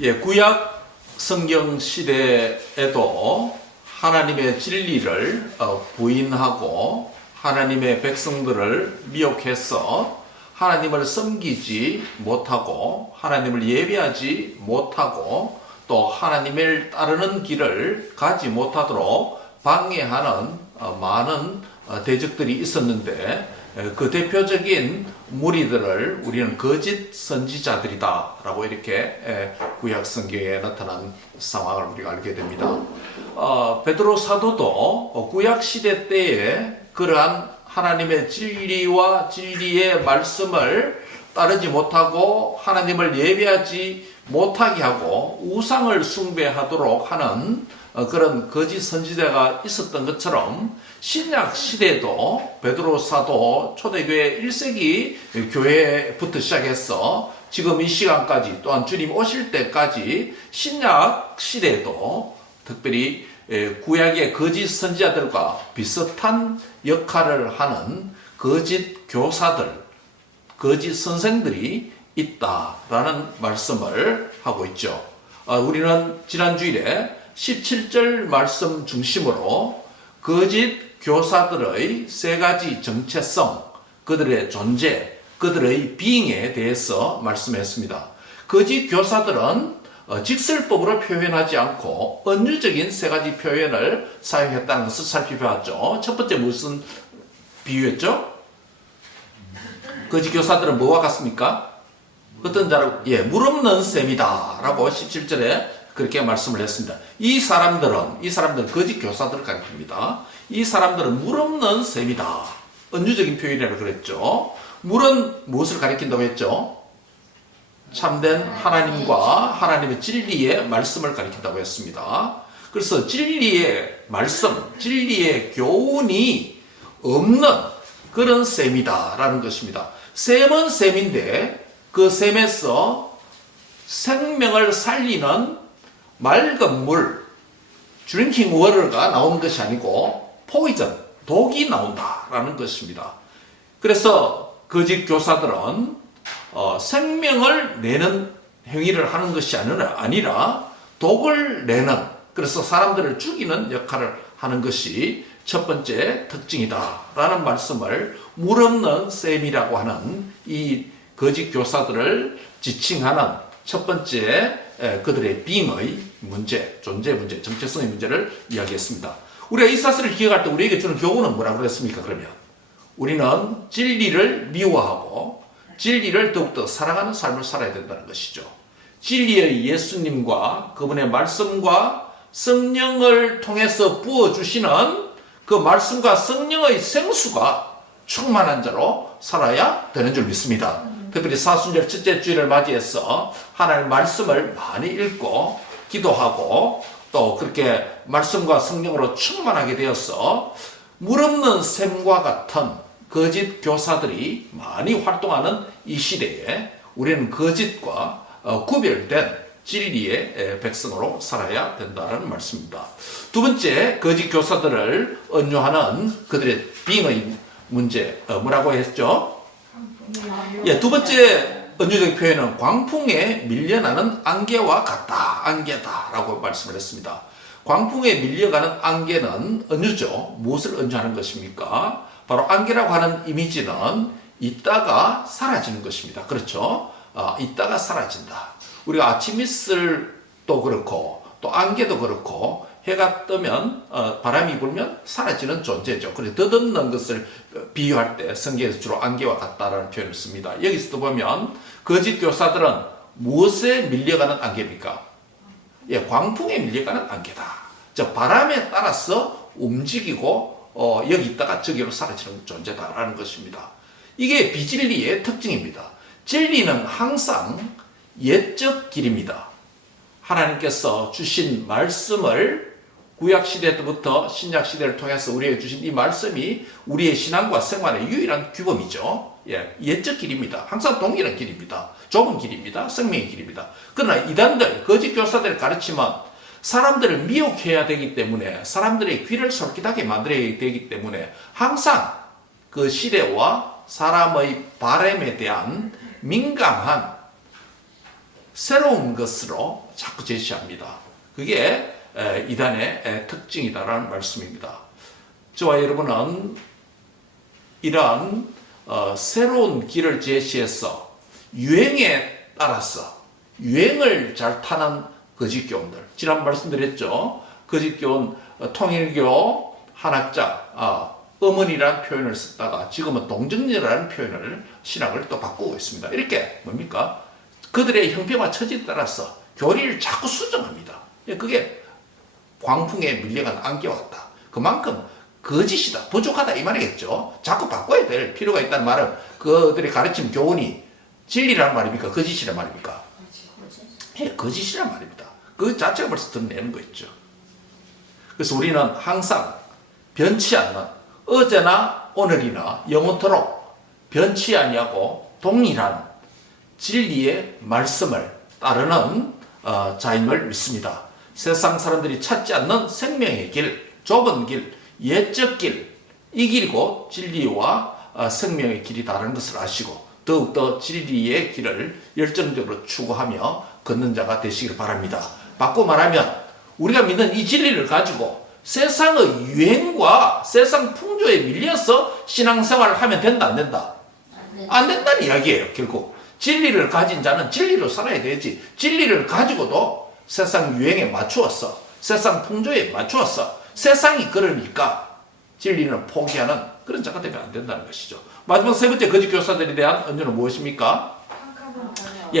구약 성경 시대에도 하나님의 진리를 부인하고 하나님의 백성들을 미혹해서 하나님을 섬기지 못하고 하나님을 예배하지 못하고 또 하나님을 따르는 길을 가지 못하도록 방해하는 많은 대적들이 있었는데, 그 대표적인 무리들을 우리는 거짓 선지자들이다 라고 이렇게 구약 성경에 나타난 상황을 우리가 알게 됩니다. 베드로 사도도 구약 시대 때에 그러한 하나님의 진리와 진리의 말씀을 따르지 못하고 하나님을 예배하지 못하게 하고 우상을 숭배하도록 하는 그런 거짓 선지자가 있었던 것처럼 신약 시대도 베드로 사도 초대교회 1세기 교회부터 시작해서 지금 이 시간까지 또한 주님 오실 때까지 신약 시대도 특별히 구약의 거짓 선지자들과 비슷한 역할을 하는 거짓 교사들, 거짓 선생들이 있다라는 말씀을 하고 있죠. 우리는 지난 주일에 17절 말씀 중심으로 거짓 교사들의 세 가지 정체성, 그들의 존재, 그들의 비잉에 대해서 말씀했습니다. 거짓 교사들은 직설법으로 표현하지 않고 은유적인 세 가지 표현을 사용했다는 것을 살펴봤죠. 첫 번째 무슨 비유였죠? 거짓 교사들은 뭐와 같습니까? 어떤 자를 물 없는 셈이다 라고 17절에 그렇게 말씀을 했습니다. 이 사람들은 거짓 교사들을 가리킵니다. 이 사람들은 물 없는 셈이다. 은유적인 표현이라고 그랬죠. 물은 무엇을 가리킨다고 했죠? 참된 하나님과 하나님의 진리의 말씀을 가리킨다고 했습니다. 그래서 진리의 말씀, 진리의 교훈이 없는 그런 셈이다라는 것입니다. 셈은 셈인데 그 셈에서 생명을 살리는 맑은 물, 드링킹 워터가 나오는 것이 아니고 포이전, 독이 나온다라는 것입니다. 그래서 거짓 교사들은 생명을 내는 행위를 하는 것이 아니라 독을 내는, 그래서 사람들을 죽이는 역할을 하는 것이 첫 번째 특징이다라는 말씀을 물 없는 셈이라고 하는 이 거짓 교사들을 지칭하는 첫 번째 그들의 빙의 문제, 존재 문제, 정체성의 문제를 이야기했습니다. 우리가 이 사실을 기억할 때 우리에게 주는 교훈은 뭐라고 그랬습니까? 그러면 우리는 진리를 미워하고 진리를 더욱더 사랑하는 삶을 살아야 된다는 것이죠. 진리의 예수님과 그분의 말씀과 성령을 통해서 부어주시는 그 말씀과 성령의 생수가 충만한 자로 살아야 되는 줄 믿습니다. 특별히 사순절 첫째 주일을 맞이해서 하나님의 말씀을 많이 읽고 기도하고 또 그렇게 말씀과 성령으로 충만하게 되어서 물 없는 샘과 같은 거짓 교사들이 많이 활동하는 이 시대에 우리는 거짓과 구별된 진리의 백성으로 살아야 된다는 말씀입니다. 두 번째, 거짓 교사들을 언유하는 그들의 빙의 문제, 뭐라고 했죠? 두 번째 은유적 표현은 광풍에 밀려나는 안개와 같다, 안개다라고 말씀을 했습니다. 광풍에 밀려가는 안개는 은유죠. 무엇을 은유하는 것입니까? 바로 안개라고 하는 이미지는 있다가 사라지는 것입니다. 그렇죠? 있다가 사라진다. 우리가 아침 이슬도 그렇고 또 안개도 그렇고 해가 뜨면 바람이 불면 사라지는 존재죠. 그래서 덧없는 것을 비유할 때 성경에서 주로 안개와 같다라는 표현을 씁니다. 여기서도 보면 거짓 교사들은 무엇에 밀려가는 안개입니까? 광풍에 밀려가는 안개다. 즉 바람에 따라서 움직이고 여기 있다가 저기로 사라지는 존재다라는 것입니다. 이게 비진리의 특징입니다. 진리는 항상 옛적 길입니다. 하나님께서 주신 말씀을 구약시대 때부터 신약시대를 통해서 우리에게 주신 이 말씀이 우리의 신앙과 생활의 유일한 규범이죠. 옛적 길입니다. 항상 동일한 길입니다. 좁은 길입니다. 생명의 길입니다. 그러나 이단들, 거짓 교사들을 가르치면 사람들을 미혹해야 되기 때문에 사람들의 귀를 솔깃하게 만들어야 되기 때문에 항상 그 시대와 사람의 바램에 대한 민감한 새로운 것으로 자꾸 제시합니다. 그게 이단의 특징이다라는 말씀입니다. 저와 여러분은 이러한 새로운 길을 제시해서 유행에 따라서 유행을 잘 타는 거짓교훈들, 지난 말씀드렸죠. 거짓교훈, 통일교 한학자 어머니라는 표현을 썼다가 지금은 동정녀라는 표현을 신학을 또 바꾸고 있습니다. 이렇게 뭡니까? 그들의 형편과 처지에 따라서 교리를 자꾸 수정합니다. 그게 광풍에 밀려간 안개와 같다. 그만큼 거짓이다, 부족하다 이 말이겠죠. 자꾸 바꿔야 될 필요가 있다는 말은 그들의 가르침 교훈이 진리란 말입니까? 거짓이란 말입니까? 거짓이란 말입니다. 그 자체가 벌써 드러내는 거 있죠. 그래서 우리는 항상 변치 않는 어제나 오늘이나 영원토록 변치 아니하고 동일한 진리의 말씀을 따르는 자임을 믿습니다. 세상 사람들이 찾지 않는 생명의 길, 좁은 길, 옛적 길, 이 길이고 진리와 생명의 길이다라는 것을 아시고 더욱더 진리의 길을 열정적으로 추구하며 걷는 자가 되시길 바랍니다. 바꿔 말하면 우리가 믿는 이 진리를 가지고 세상의 유행과 세상 풍조에 밀려서 신앙생활을 하면 된다, 안 된다? 안 된다는 이야기예요. 결국 진리를 가진 자는 진리로 살아야 되지, 진리를 가지고도 세상 유행에 맞추어서 세상 풍조에 맞추어서 세상이 그러니까 진리는 포기하는 그런 자가 되면 안 된다는 것이죠. 마지막 세 번째 거짓 교사들에 대한 언유는 무엇입니까?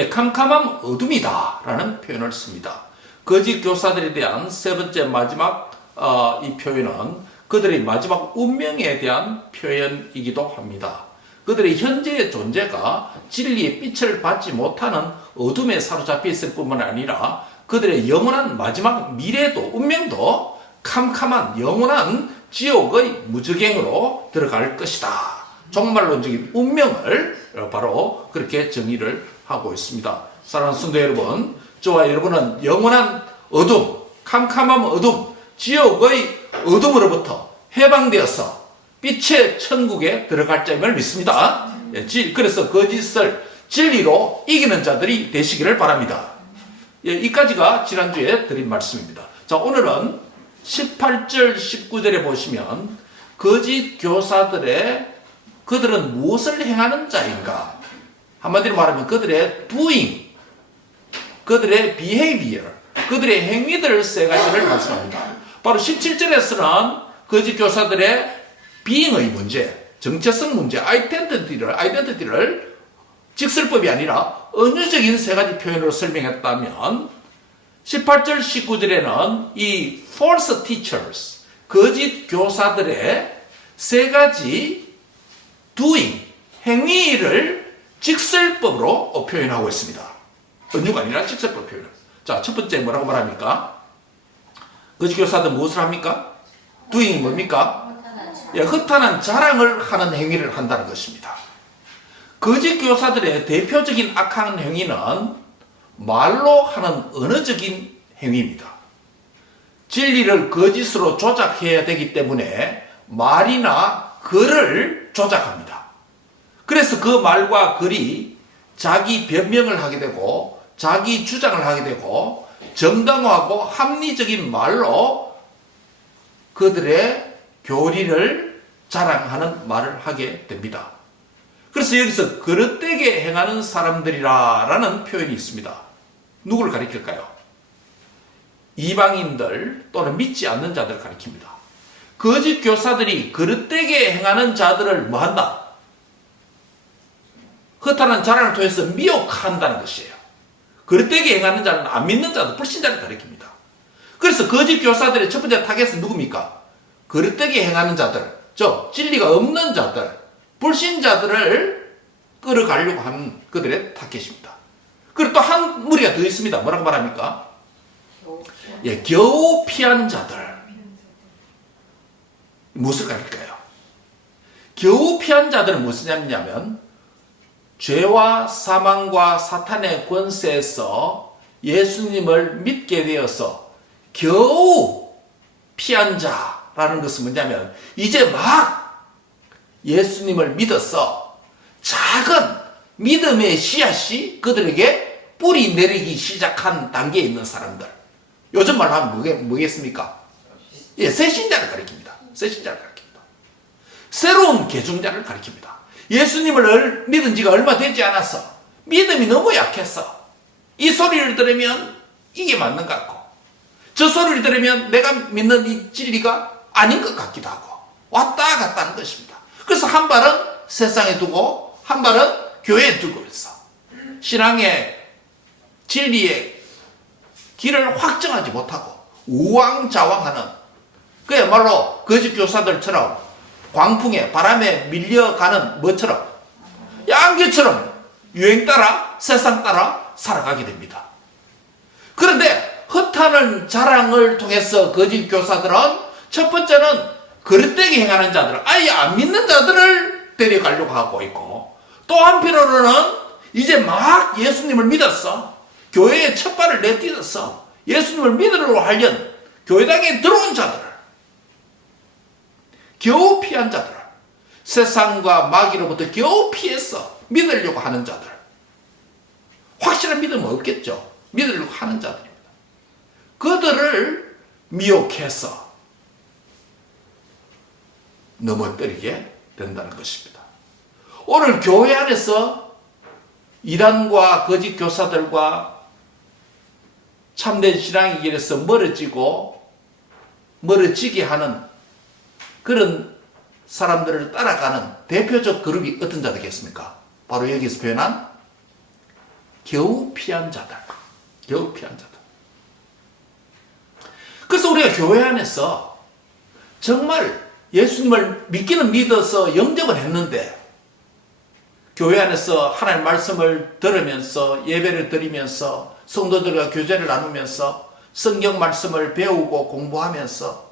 캄캄함 어둠이다 라는 표현을 씁니다. 거짓 교사들에 대한 세 번째 마지막 이 표현은 그들의 마지막 운명에 대한 표현이기도 합니다. 그들의 현재의 존재가 진리의 빛을 받지 못하는 어둠에 사로잡혀 있을 뿐만 아니라 그들의 영원한 마지막 미래도 운명도 캄캄한 영원한 지옥의 무저갱으로 들어갈 것이다. 종말론적인 운명을 바로 그렇게 정의를 하고 있습니다. 사랑하는 성도 여러분, 저와 여러분은 영원한 어둠, 캄캄한 어둠, 지옥의 어둠으로부터 해방되어서 빛의 천국에 들어갈 자임을 믿습니다. 그래서 거짓을 진리로 이기는 자들이 되시기를 바랍니다. 이까지가 지난주에 드린 말씀입니다. 자, 오늘은 18절, 19절에 보시면 거짓 교사들의 그들은 무엇을 행하는 자인가? 한마디로 말하면 그들의 doing, 그들의 behavior, 그들의 행위들 세 가지를 말씀합니다. 바로 17절에서는 거짓 교사들의 being의 문제, 정체성 문제, 아이덴티티를 직설법이 아니라 은유적인 세 가지 표현으로 설명했다면 18절, 19절에는 이 false teachers, 거짓 교사들의 세 가지 doing, 행위를 직설법으로 표현하고 있습니다. 은유가 아니라 직설법 표현. 자, 첫 번째 뭐라고 말합니까? 거짓 교사들 무엇을 합니까? doing이 뭡니까? 허탄한 자랑을 하는 행위를 한다는 것입니다. 거짓 교사들의 대표적인 악한 행위는 말로 하는 언어적인 행위입니다. 진리를 거짓으로 조작해야 되기 때문에 말이나 글을 조작합니다. 그래서 그 말과 글이 자기 변명을 하게 되고 자기 주장을 하게 되고 정당하고 합리적인 말로 그들의 교리를 자랑하는 말을 하게 됩니다. 그래서 여기서 그릇되게 행하는 사람들이라는 표현이 있습니다. 누구를 가리킬까요? 이방인들 또는 믿지 않는 자들을 가리킵니다. 거짓 교사들이 그릇되게 행하는 자들을 뭐한다? 허탄한 자랑을 통해서 미혹한다는 것이에요. 그릇되게 행하는 자는 안 믿는 자들, 불신자를 가리킵니다. 그래서 거짓 교사들의 첫 번째 타겟은 누굽니까? 그릇되게 행하는 자들, 즉 진리가 없는 자들, 불신자들을 끌어가려고 하는 그들의 타겟입니다. 그리고 또 한 무리가 더 있습니다. 뭐라고 말합니까? 겨우 피한 자들. 무엇을 가릴까요? 겨우 피한 자들은 무엇이냐면 죄와 사망과 사탄의 권세에서 예수님을 믿게 되어서 겨우 피한 자라는 것은 뭐냐면 이제 막 예수님을 믿어서 작은 믿음의 씨앗이 그들에게 뿌리 내리기 시작한 단계에 있는 사람들. 요즘 말로 하면 뭐겠습니까? 예, 새신자를 가리킵니다. 새신자를 가리킵니다. 새로운 개종자를 가리킵니다. 예수님을 믿은 지가 얼마 되지 않았어. 믿음이 너무 약했어. 이 소리를 들으면 이게 맞는 것 같고, 저 소리를 들으면 내가 믿는 이 진리가 아닌 것 같기도 하고, 왔다 갔다 하는 것입니다. 그래서 한 발은 세상에 두고 한 발은 교회에 두고 있어. 신앙의 진리의 길을 확정하지 못하고 우왕좌왕하는, 그야말로 거짓 교사들처럼 광풍에 바람에 밀려가는 뭐처럼, 양귀처럼 유행 따라 세상 따라 살아가게 됩니다. 그런데 허탄한 자랑을 통해서 거짓 교사들은 첫 번째는 그릇되게 행하는 자들을, 아예 안 믿는 자들을 데려가려고 하고 있고, 또 한편으로는 이제 막 예수님을 믿었어. 교회에 첫 발을 내딛었어. 예수님을 믿으려고 하려는 교회당에 들어온 자들을, 겨우 피한 자들을, 세상과 마귀로부터 겨우 피해서 믿으려고 하는 자들, 확실한 믿음은 없겠죠. 믿으려고 하는 자들입니다. 그들을 미혹해서 넘어뜨리게 된다는 것입니다. 오늘 교회 안에서 이단과 거짓 교사들과 참된 신앙의 길에서 멀어지게 하는 그런 사람들을 따라가는 대표적 그룹이 어떤 자들이겠습니까? 바로 여기서 표현한 겨우 피한 자들. 겨우 피한 자들. 그래서 우리가 교회 안에서 정말 예수님을 믿기는 믿어서 영접을 했는데, 교회 안에서 하나님의 말씀을 들으면서 예배를 드리면서 성도들과 교제를 나누면서 성경 말씀을 배우고 공부하면서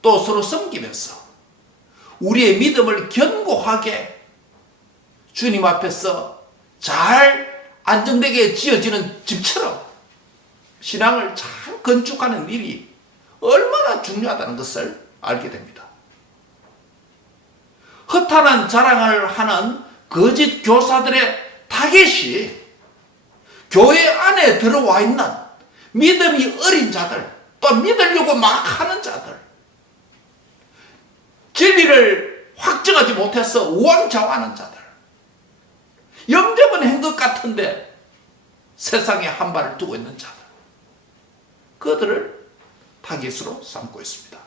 또 서로 섬기면서 우리의 믿음을 견고하게 주님 앞에서 잘 안정되게 지어지는 집처럼 신앙을 잘 건축하는 일이 얼마나 중요하다는 것을 알게 됩니다. 허탄한 자랑을 하는 거짓 교사들의 타겟이 교회 안에 들어와 있는 믿음이 어린 자들, 또 믿으려고 막 하는 자들, 진리를 확정하지 못해서 우왕좌왕하는 자들, 영접은 한 것 같은데 세상에 한 발을 두고 있는 자들, 그들을 타겟으로 삼고 있습니다.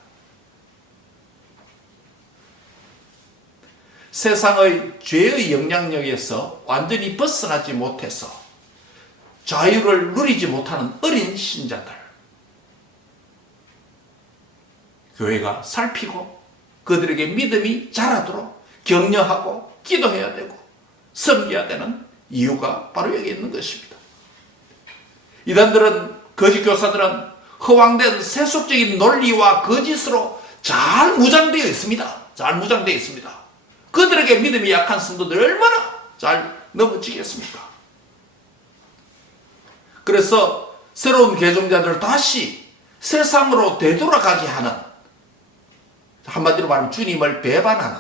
세상의 죄의 영향력에서 완전히 벗어나지 못해서 자유를 누리지 못하는 어린 신자들, 교회가 살피고 그들에게 믿음이 자라도록 격려하고 기도해야 되고 섬겨야 되는 이유가 바로 여기 있는 것입니다. 이단들은, 거짓 교사들은 허황된 세속적인 논리와 거짓으로 잘 무장되어 있습니다. 잘 무장되어 있습니다. 그들에게 믿음이 약한 성도들이 얼마나 잘 넘어지겠습니까? 그래서 새로운 개종자들을 다시 세상으로 되돌아가게 하는, 한마디로 말하면 주님을 배반하는,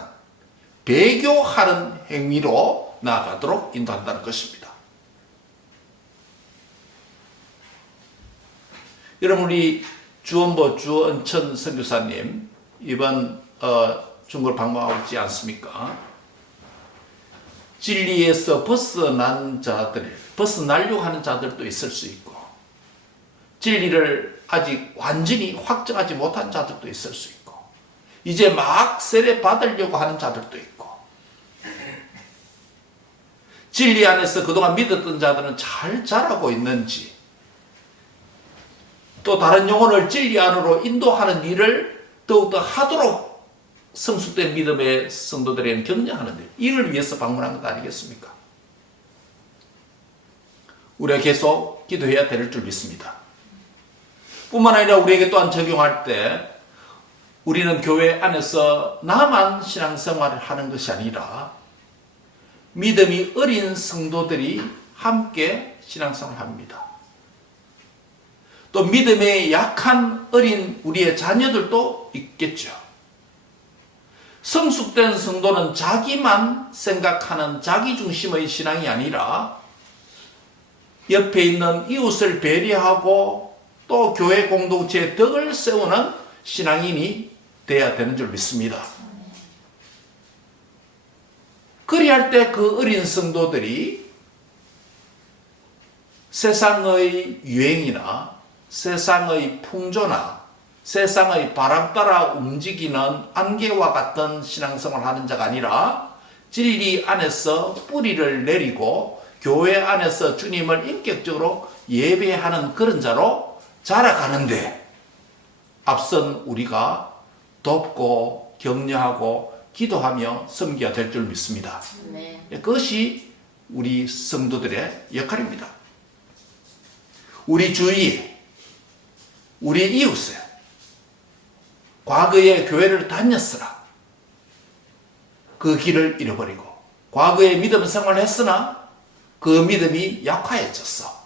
배교하는 행위로 나아가도록 인도한다는 것입니다. 여러분, 우리 주원천 선교사님 이번 중국을 방문하고 있지 않습니까? 진리에서 벗어나려고 하는 자들도 있을 수 있고, 진리를 아직 완전히 확정하지 못한 자들도 있을 수 있고, 이제 막 세례 받으려고 하는 자들도 있고, 진리 안에서 그동안 믿었던 자들은 잘 자라고 있는지, 또 다른 영혼을 진리 안으로 인도하는 일을 더욱더 하도록 성숙된 믿음의 성도들에게는 격려하는데, 이를 위해서 방문한 것 아니겠습니까? 우리가 계속 기도해야 될 줄 믿습니다. 뿐만 아니라 우리에게 또한 적용할 때 우리는 교회 안에서 나만 신앙생활을 하는 것이 아니라 믿음이 어린 성도들이 함께 신앙생활을 합니다. 또 믿음에 약한 어린 우리의 자녀들도 있겠죠. 성숙된 성도는 자기만 생각하는 자기중심의 신앙이 아니라 옆에 있는 이웃을 배려하고 또 교회 공동체의 덕을 세우는 신앙인이 돼야 되는 줄 믿습니다. 그리할 때 그 어린 성도들이 세상의 유행이나 세상의 풍조나 세상의 바람 따라 움직이는 안개와 같은 신앙생활을 하는 자가 아니라 진리 안에서 뿌리를 내리고 교회 안에서 주님을 인격적으로 예배하는 그런 자로 자라가는데 앞선 우리가 돕고 격려하고 기도하며 섬겨야 될 줄 믿습니다. 네. 그것이 우리 성도들의 역할입니다. 우리 주위에, 우리 이웃에 과거에 교회를 다녔으나 그 길을 잃어버리고 과거에 믿음 생활을 했으나 그 믿음이 약화해졌어.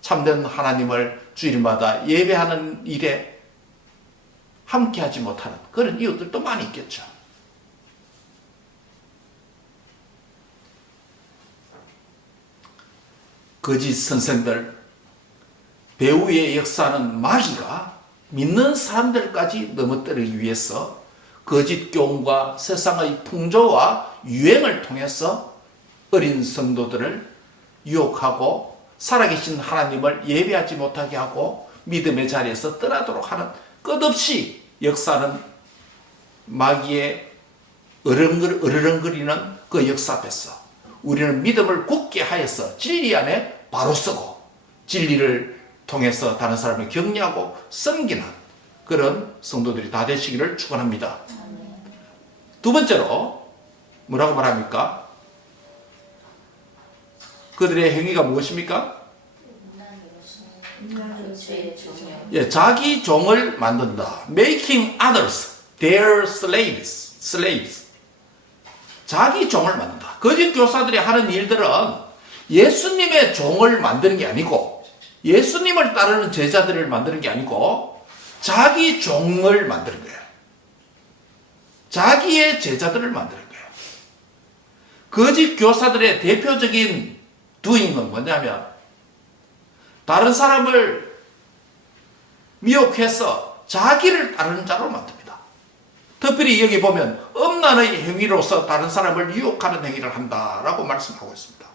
참된 하나님을 주일마다 예배하는 일에 함께하지 못하는 그런 이웃들도 많이 있겠죠. 거짓 선생들, 배후의 역사는 마귀가 믿는 사람들까지 넘어뜨리기 위해서 거짓 교훈과 세상의 풍조와 유행을 통해서 어린 성도들을 유혹하고 살아계신 하나님을 예배하지 못하게 하고 믿음의 자리에서 떠나도록 하는 끝없이 역사는 마귀의 으르렁거리는 그 역사 앞에서 우리는 믿음을 굳게 하여서 진리 안에 바로 서고 진리를 통해서 다른 사람을 격려하고 섬기는 그런 성도들이 다 되시기를 축원합니다. 두 번째로 뭐라고 말합니까? 그들의 행위가 무엇입니까? 예, 자기 종을 만든다. Making others their slaves. 자기 종을 만든다. 거짓 교사들이 하는 일들은 예수님의 종을 만드는 게 아니고 예수님을 따르는 제자들을 만드는 게 아니고 자기 종을 만드는 거예요. 자기의 제자들을 만드는 거예요. 거짓 교사들의 대표적인 doing은 뭐냐면 다른 사람을 미혹해서 자기를 따르는 자로 만듭니다. 특별히 여기 보면 음란의 행위로서 다른 사람을 유혹하는 행위를 한다라고 말씀하고 있습니다.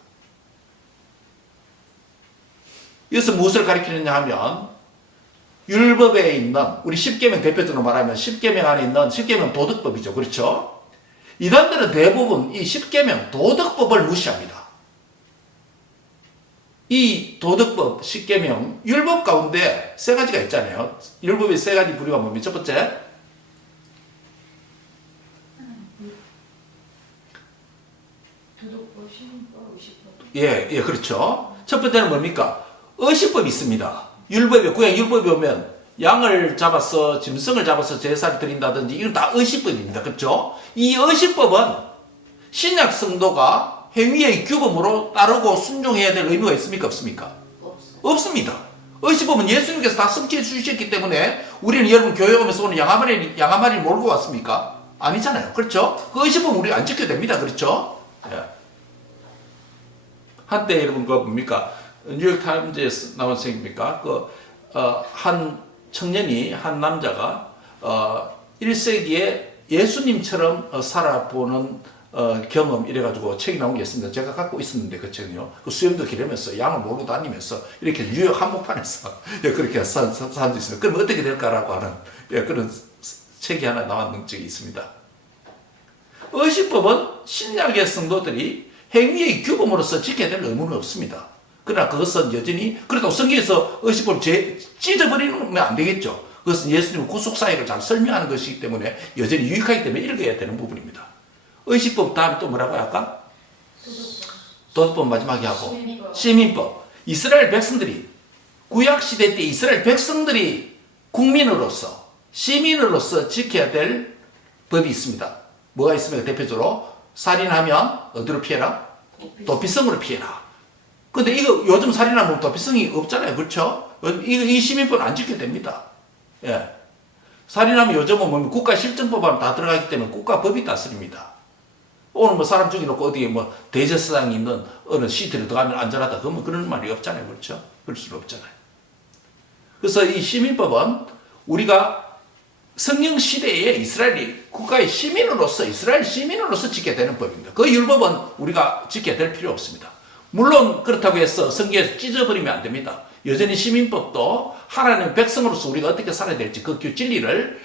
이것은 무엇을 가리키느냐 하면 율법에 있는 우리 십계명 대표적으로 말하면 십계명 안에 있는 십계명 도덕법이죠. 그렇죠? 이단들은 대부분 이 십계명 도덕법을 무시합니다. 이 도덕법 십계명 율법 가운데 세 가지가 있잖아요. 율법의 세 가지 부류가 뭡니까? 첫 번째 도덕법, 신법, 의식법. 예, 그렇죠. 첫 번째는 뭡니까? 의식법이 있습니다. 율법에, 구약 율법에 보면 양을 잡아서, 짐승을 잡아서 제사를 드린다든지, 이건 다 의식법입니다. 그렇죠? 이 의식법은 신약 성도가 행위의 규범으로 따르고 순종해야 될 의무가 있습니까? 없습니까? 없습니다. 의식법은 예수님께서 다 성취해 주셨기 때문에 우리는 여러분 교회 오면서 오늘 양 한 마리 몰고 왔습니까? 아니잖아요. 그렇죠? 그 의식법은 우리가 안 지켜야 됩니다. 그렇죠? 예. 한때 여러분 그 뭡니까? 뉴욕타임즈에 나온 책입니까? 한 청년이, 한 남자가 1세기에 예수님처럼 살아보는 경험 이래가지고 책이 나온 게 있습니다. 제가 갖고 있었는데 그 책은요. 그 수염도 기르면서 양을 몰고 다니면서 이렇게 뉴욕 한복판에서 그렇게 산 사람도 있습니다. 그럼 어떻게 될까라고 하는 그런 책이 하나 나왔는 적이 있습니다. 의식법은 신약의 성도들이 행위의 규범으로서 지켜야 될 의무는 없습니다. 그러나 그것은 여전히 그래도 성경에서 의식법을 찢어버리면 안 되겠죠. 그것은 예수님의 구속사역을 잘 설명하는 것이기 때문에 여전히 유익하기 때문에 읽어야 되는 부분입니다. 의식법 다음에 또 뭐라고 할까? 도덕법 마지막에 하고 시민법. 이스라엘 백성들이 구약시대 때 이스라엘 백성들이 국민으로서 시민으로서 지켜야 될 법이 있습니다. 뭐가 있습니까? 대표적으로 살인하면 어디로 피해라? 도피성으로 피해라. 근데 이거 요즘 살인하면 도피성이 없잖아요. 그렇죠? 이 시민법은 안 지켜야 됩니다. 예. 살인하면 요즘은 뭐 국가실정법안 다 들어가기 때문에 국가법이 다스립니다. 오늘 뭐 사람 죽여놓고 어디에 뭐 대제사장이 있는 어느 시티로 들어가면 안전하다. 그러면 그런 말이 없잖아요. 그렇죠? 그럴 수는 없잖아요. 그래서 이 시민법은 우리가 성령 시대에 이스라엘이 국가의 시민으로서 이스라엘 시민으로서 지켜야 되는 법입니다. 그 율법은 우리가 지켜야 될 필요 없습니다. 물론 그렇다고 해서 성경에서 찢어버리면 안 됩니다. 여전히 시민법도 하나님의 백성으로서 우리가 어떻게 살아야 될지 그 진리를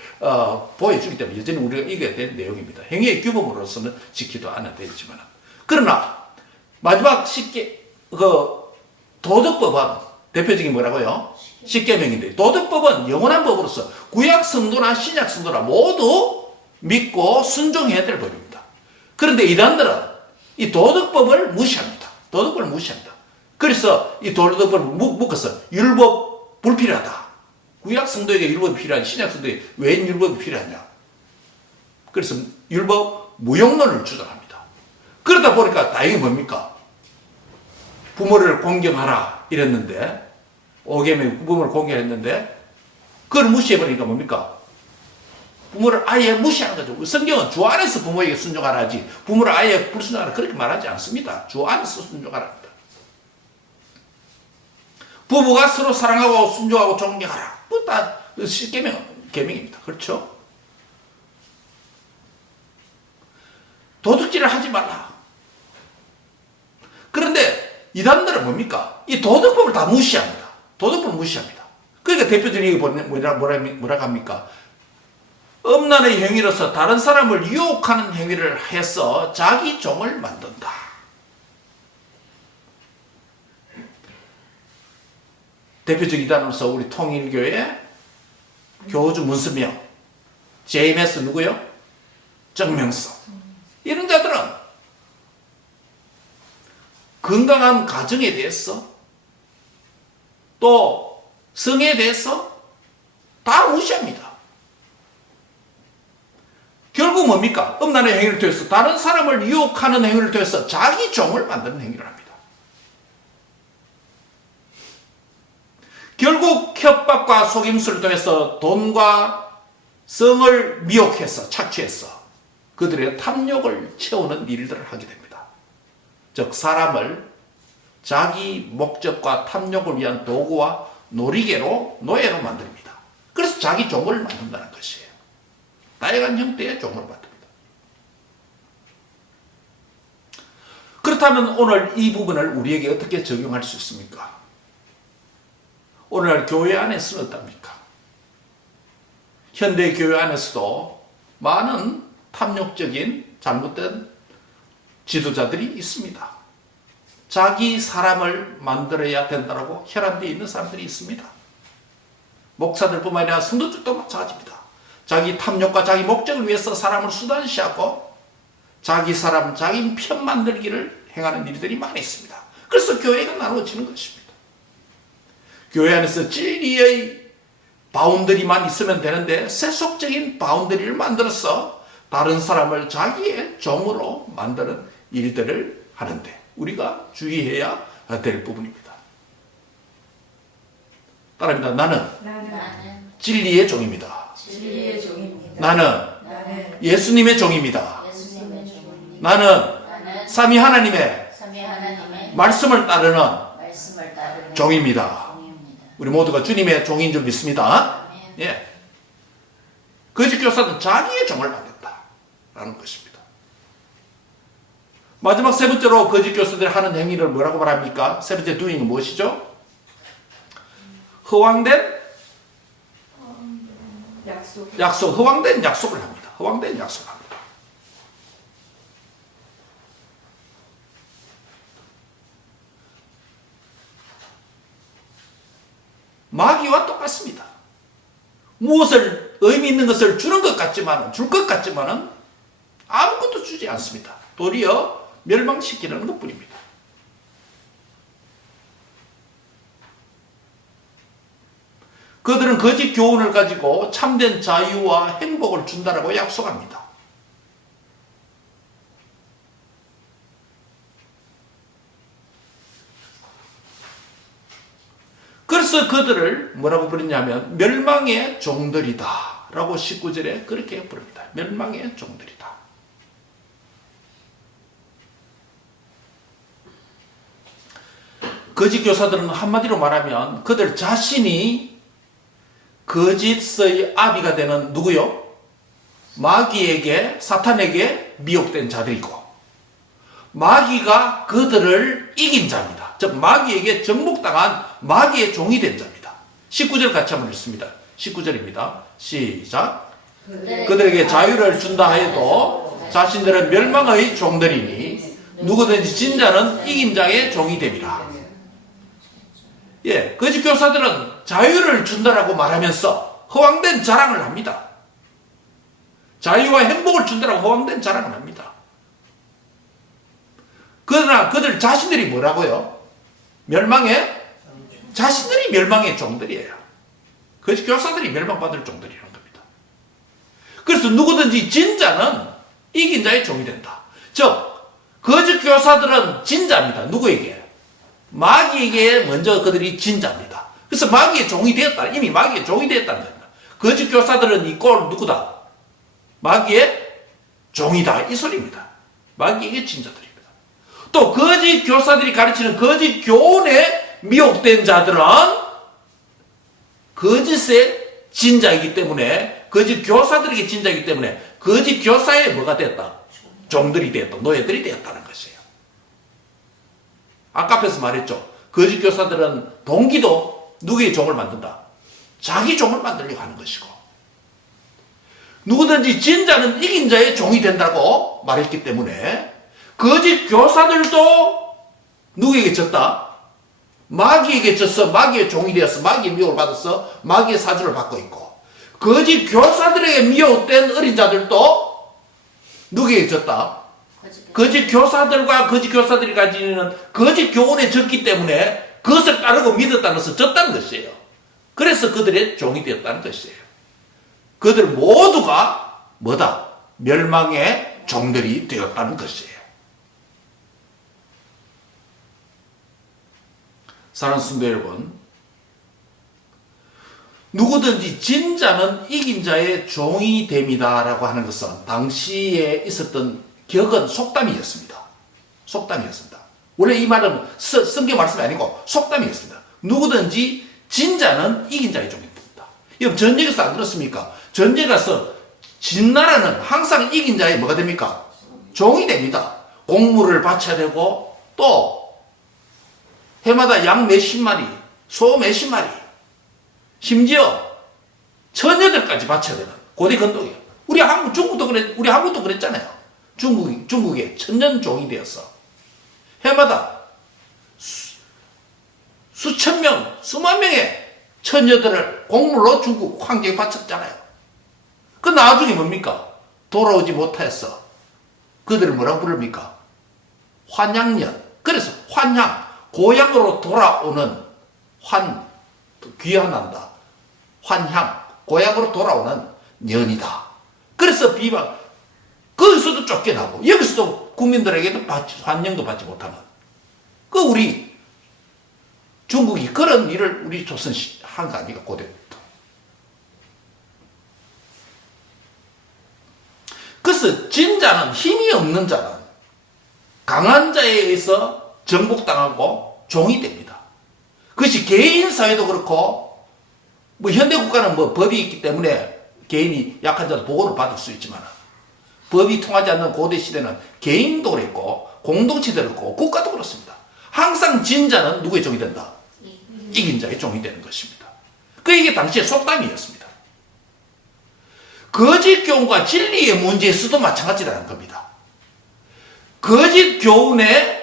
보여주기 때문에 여전히 우리가 이겨야 될 내용입니다. 행위의 규범으로서는 지키도 않아야 되지만 그러나 마지막 도덕법은 대표적인 뭐라고요? 십계명인데 도덕법은 영원한 법으로서 구약 성도나 신약 성도나 모두 믿고 순종해야 될 법입니다. 그런데 이단들은 이 도덕법을 무시합니다. 도덕법을 무시합니다. 그래서 이 도덕법을 묶어서 율법 불필요하다. 구약 성도에게 율법이 필요하지 신약 성도에게 왜 율법이 필요하냐. 그래서 율법 무용론을 주장합니다. 그러다 보니까 다행히 뭡니까? 부모를 공경하라 이랬는데 5계명 부모를 공경했는데 그걸 무시해버리니까 뭡니까? 부모를 아예 무시하는 거죠. 성경은 주 안에서 부모에게 순종하라 하지 부모를 아예 불순종하라 그렇게 말하지 않습니다. 주 안에서 순종하라 합니다. 부부가 서로 사랑하고 순종하고 존경하라. 뭐 다 계명입니다. 그렇죠? 도둑질을 하지 말라. 그런데 이단들은 뭡니까? 이 도덕법을 다 무시합니다. 도덕법을 무시합니다. 그러니까 대표적인 게 뭐라고 합니까? 음란의 행위로서 다른 사람을 유혹하는 행위를 해서 자기 종을 만든다. 대표적 이단으로서 우리 통일교회 교주 문수명, JMS 누구요? 정명석. 이런 자들은 건강한 가정에 대해서 또 성에 대해서 다 무시합니다. 결국 뭡니까? 음란의 행위를 통해서 다른 사람을 유혹하는 행위를 통해서 자기 종을 만드는 행위를 합니다. 결국 협박과 속임수를 통해서 돈과 성을 미혹해서 착취해서 그들의 탐욕을 채우는 일들을 하게 됩니다. 즉 사람을 자기 목적과 탐욕을 위한 도구와 노리개로 노예로 만듭니다. 그래서 자기 종을 만든다는 것이에요. 다양한 형태의 종을 만듭니다. 그렇다면 오늘 이 부분을 우리에게 어떻게 적용할 수 있습니까? 오늘날 교회 안에서는 어떻습니까? 현대 교회 안에서도 많은 탐욕적인 잘못된 지도자들이 있습니다. 자기 사람을 만들어야 된다고 혈안되어 있는 사람들이 있습니다. 목사들뿐만 아니라 성도들도 마찬가지입니다. 자기 탐욕과 자기 목적을 위해서 사람을 수단시하고 자기 사람, 자기 편 만들기를 행하는 일들이 많이 있습니다. 그래서 교회가 나누어지는 것입니다. 교회 안에서 진리의 바운더리만 있으면 되는데 세속적인 바운더리를 만들어서 다른 사람을 자기의 종으로 만드는 일들을 하는데 우리가 주의해야 될 부분입니다. 따라합니다. 나는 진리의 종입니다. 나는 예수님의 종입니다. 나는 삼위 하나님의 말씀을 따르는 종입니다. 우리 모두가 주님의 종인 줄 믿습니다. 예. 거짓 교사는 자기의 종을 만든다라는 것입니다. 마지막 세 번째로 거짓 교사들이 하는 행위를 뭐라고 말합니까? 세 번째 doing은 무엇이죠? 허황된 약속, 허황된 약속을 합니다. 허황된 약속을 합니다. 마귀와 똑같습니다. 무엇을 의미 있는 것을 주는 것 같지만 줄 것 같지만은 아무것도 주지 않습니다. 도리어 멸망시키는 것뿐입니다. 그들은 거짓 교훈을 가지고 참된 자유와 행복을 준다라고 약속합니다. 그래서 그들을 뭐라고 부르냐면 멸망의 종들이다 라고 19절에 그렇게 부릅니다. 멸망의 종들이다. 거짓 교사들은 한마디로 말하면 그들 자신이 거짓의 아비가 되는 누구요? 마귀에게, 사탄에게 미혹된 자들이고, 마귀가 그들을 이긴 자입니다. 즉 마귀에게 정복당한 마귀의 종이 된 자입니다. 19절 같이 한번 읽습니다. 19절입니다. 시작. 그들에게 자유를 준다 하여도 자신들은 멸망의 종들이니 누구든지 진 자는 이긴 자의 종이 됨이라. 예, 거짓 교사들은 자유를 준다라고 말하면서 허황된 자랑을 합니다. 자유와 행복을 준다라고 허황된 자랑을 합니다. 그러나 그들 자신들이 뭐라고요? 자신들이 멸망의 종들이에요. 거짓 교사들이 멸망받을 종들이라는 겁니다. 그래서 누구든지 진 자는 이긴 자의 종이 된다. 즉 거짓 교사들은 진 자입니다. 누구에게? 마귀에게 먼저 그들이 진 자입니다. 그래서 마귀의 종이 되었다. 이미 마귀의 종이 되었다는 겁니다. 거짓 교사들은 이 꼴 누구다? 마귀의 종이다. 이 소리입니다. 마귀에게 진 자들입니다. 또 거짓 교사들이 가르치는 거짓 교훈에 미혹된 자들은 거짓의 진자이기 때문에, 거짓 교사들에게 진자이기 때문에 거짓 교사의 뭐가 되었다? 종들이 되었다. 노예들이 되었다는 것이에요. 아까 앞에서 말했죠. 거짓 교사들은 동기도 누구의 종을 만든다? 자기 종을 만들려고 하는 것이고, 누구든지 진 자는 이긴 자의 종이 된다고 말했기 때문에 거짓 교사들도 누구에게 졌다? 마귀에게 졌어. 마귀의 종이 되었어. 마귀의 미혹을 받았어. 마귀의 사주를 받고 있고, 거짓 교사들에게 미혹된 어린 자들도 누구에게 졌다? 거짓 교사들과 거짓 교사들이 가지는 거짓 교훈에 졌기 때문에 그것을 따르고 믿었다는 것은 졌다는 것이에요. 그래서 그들의 종이 되었다는 것이에요. 그들 모두가 뭐다? 멸망의 종들이 되었다는 것이에요. 사랑하는 성도 여러분, 누구든지 진 자는 이긴 자의 종이 됩니다 라고 하는 것은 당시에 있었던 격은 속담이었습니다. 속담이었습니다. 원래 이 말은 성경 말씀이 아니고 속담이었습니다. 누구든지 진 자는 이긴 자의 종이 됩니다. 여러분 전쟁에서 안 들었습니까? 전쟁 가서 진 나라는 항상 이긴 자의 뭐가 됩니까? 종이 됩니다. 공물을 바쳐야 되고, 또 해마다 양 몇십 마리, 소 몇십 마리, 심지어 처녀들까지 바쳐야 되는 고대 근동이에요. 우리 한국도 그랬잖아요. 중국의 천년종이 되었어. 해마다 수천 명, 수만 명의 처녀들을 공물로 중국 황제에 바쳤잖아요. 그 나중에 뭡니까? 돌아오지 못하였어. 그들을 뭐라고 부릅니까? 환양년. 그래서 환양, 고향으로 돌아오는 귀환한다. 환향, 고향으로 돌아오는 년이다. 그래서 비방, 거기서도 쫓겨나고 여기서도 국민들에게도 환영도 받지 못하는, 그 우리 중국이 그런 일을 우리 조선시 한 거 아니까 고대부터. 그래서 진자는, 힘이 없는 자는 강한 자에 의해서 정복당하고 종이 됩니다. 그것이 개인 사회도 그렇고, 뭐 현대국가는 뭐 법이 있기 때문에 개인이 약한 자도 보호를 받을 수 있지만, 법이 통하지 않는 고대 시대는 개인도 그랬고 공동체도 그렇고 국가도 그렇습니다. 항상 진 자는 누구의 종이 된다? 이긴 자의 종이 되는 것입니다. 이게 당시의 속담이었습니다. 거짓 교훈과 진리의 문제에서도 마찬가지라는 겁니다. 거짓 교훈에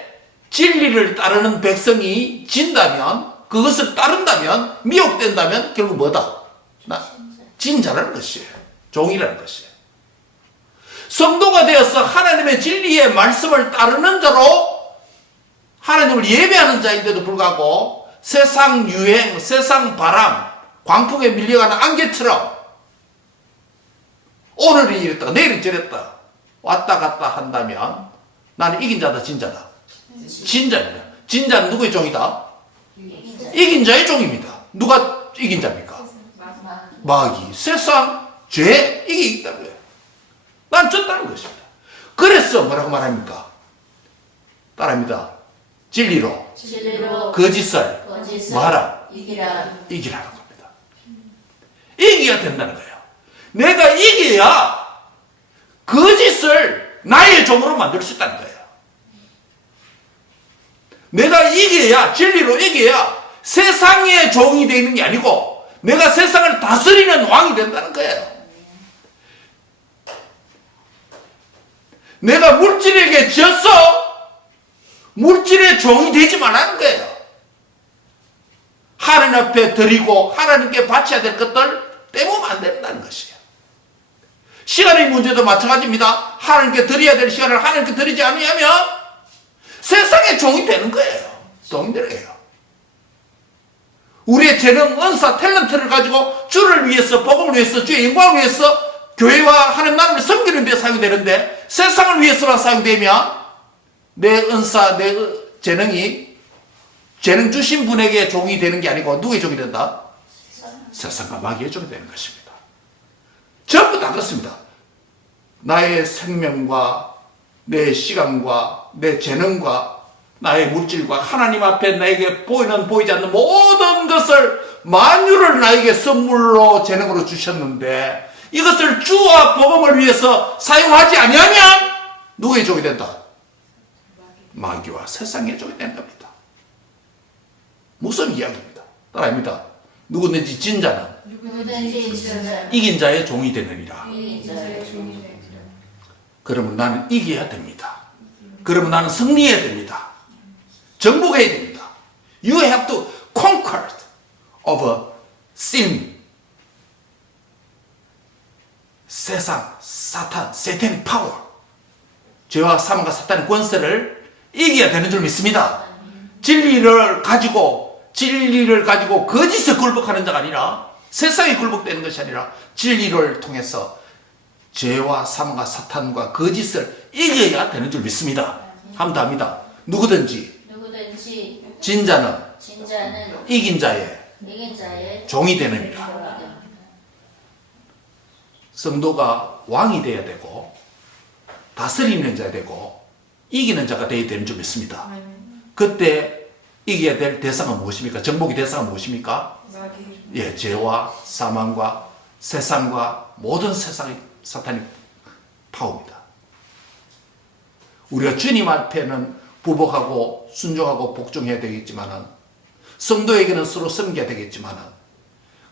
진리를 따르는 백성이 진다면, 그것을 따른다면, 미혹된다면 결국 뭐다? 진자라는 것이에요. 종이라는 것이에요. 성도가 되어서 하나님의 진리의 말씀을 따르는 자로 하나님을 예배하는 자인데도 불구하고 세상 유행, 세상 바람, 광풍에 밀려가는 안개처럼 오늘은 이랬다, 내일은 저랬다 왔다 갔다 한다면 나는 이긴 자다, 진자다? 진자입니다. 진자는 누구의 종이다? 이긴 자의 종입니다. 누가 이긴 자입니까? 마귀, 세상, 죄, 이게 있다는 거예요. 난 졌다는 것입니다. 그래서 뭐라고 말합니까? 따라합니다. 진리로 진리로 거짓을 거짓을 뭐하라? 이기라. 이기라는 겁니다. 이겨야 된다는 거예요. 내가 이겨야 거짓을 나의 종으로 만들 수 있다는 거예요. 내가 이겨야, 진리로 이겨야 세상의 종이 되는 게 아니고 내가 세상을 다스리는 왕이 된다는 거예요. 내가 물질에게 지었어 물질의 종이 되지 말라는 거예요. 하나님 앞에 드리고 하나님께 바쳐야 될 것들 떼보면 안 된다는 것이에요. 시간의 문제도 마찬가지입니다. 하나님께 드려야 될 시간을 하나님께 드리지 않으면 세상의 종이 되는 거예요. 종들이에요. 우리의 재능, 은사, 탤런트를 가지고 주를 위해서, 복음을 위해서, 주의 영광을 위해서 교회와 하나님 나라를 섬기는 데 사용되는데 세상을 위해서만 사용되면 내 은사, 내 재능이 재능 주신 분에게 종이 되는 게 아니고 누구의 종이 된다? 세상과 마귀의 종이 되는 것입니다. 전부 다 그렇습니다. 나의 생명과 내 시간과 내 재능과 나의 물질과 하나님 앞에 나에게 보이는 보이지 않는 모든 것을 만유를 나에게 선물로 재능으로 주셨는데 이것을 주와 복음을 위해서 사용하지 아니하면 누구의 종이 된다? 마귀와 세상의 종이 되는 겁니다. 무슨 이야기입니다. 따라합니다. 누구든지 진자는 누구든지 진자는 이긴 자의 종이 되느니라. 이긴 자의 종이 되리라. 그러면 나는 이겨야 됩니다. 그러면 나는 승리해야 됩니다. 정복해야 됩니다. You have to conquer over sin. 세상, 사탄, satanic power. 죄와 사망과 사탄의 권세를 이겨야 되는 줄 믿습니다. 진리를 가지고 거짓에 굴복하는 자가 아니라 세상에 굴복되는 것이 아니라 진리를 통해서 죄와 사망과 사탄과 거짓을 이겨야 되는 줄 믿습니다. 한번 더 합니다. 누구든지 진자는 이긴 자의 종이 되느니라. 성도가 왕이 되어야 되고 다스리는 자가 되고 이기는 자가 되어야 되는 줄 믿습니다. 그때 이겨야 될 대상은 무엇입니까? 정복의 대상은 무엇입니까? 예, 죄와 사망과 세상과 모든 세상의 사탄의 파워입니다. 우리가 주님 앞에는 부복하고 순종하고 복종해야 되겠지만은 성도에게는 서로 섬겨야 되겠지만은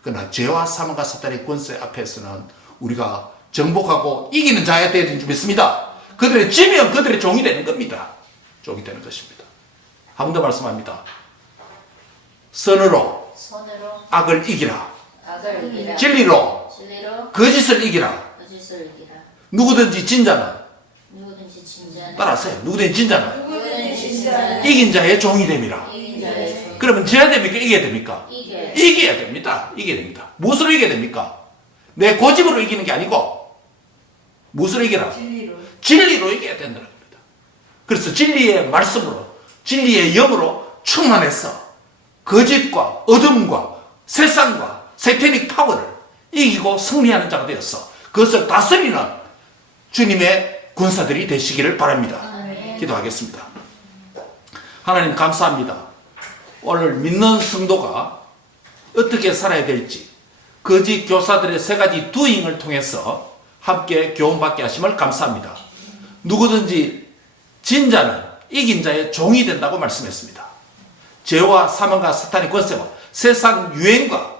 그러나 죄와 사망과 사탄의 권세 앞에서는 우리가 정복하고 이기는 자가 되어야 되는 줄 믿습니다. 그들의 지면 그들의 종이 되는 겁니다. 종이 되는 것입니다. 한 번 더 말씀합니다. 선으로 악을 이기라. 진리로 거짓을 이기라. 누구든지 진자는 따라하세요. 누구든지 진자는 이긴 자의 종이 됨이라. 그러면 져야 됩니까? 이겨야 됩니까? 이겨야 됩니다. 이겨야 됩니다. 무엇으로 이겨야 됩니까? 내 고집으로 이기는 게 아니고 무엇으로 이겨라? 진리로 이겨야 된다는 겁니다. 그래서 진리의 말씀으로 진리의 영으로 충만해서 거짓과 어둠과 세상과 세테닉 파워를 이기고 승리하는 자가 되어서 그것을 다스리는 주님의 군사들이 되시기를 바랍니다. 기도하겠습니다. 하나님 감사합니다. 오늘 믿는 성도가 어떻게 살아야 될지 거짓 교사들의 세 가지 두잉을 통해서 함께 교훈받게 하심을 감사합니다. 누구든지 진자는 이긴 자의 종이 된다고 말씀했습니다. 죄와 사망과 사탄의 권세와 세상 유행과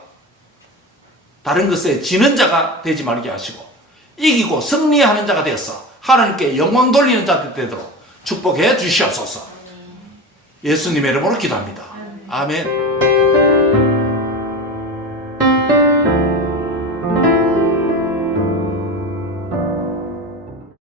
다른 것에 지는 자가 되지 말게 하시고 이기고 승리하는 자가 되어서 하나님께 영광 돌리는 자들 되도록 축복해 주시옵소서. 예수님의 이름으로 기도합니다. 아멘.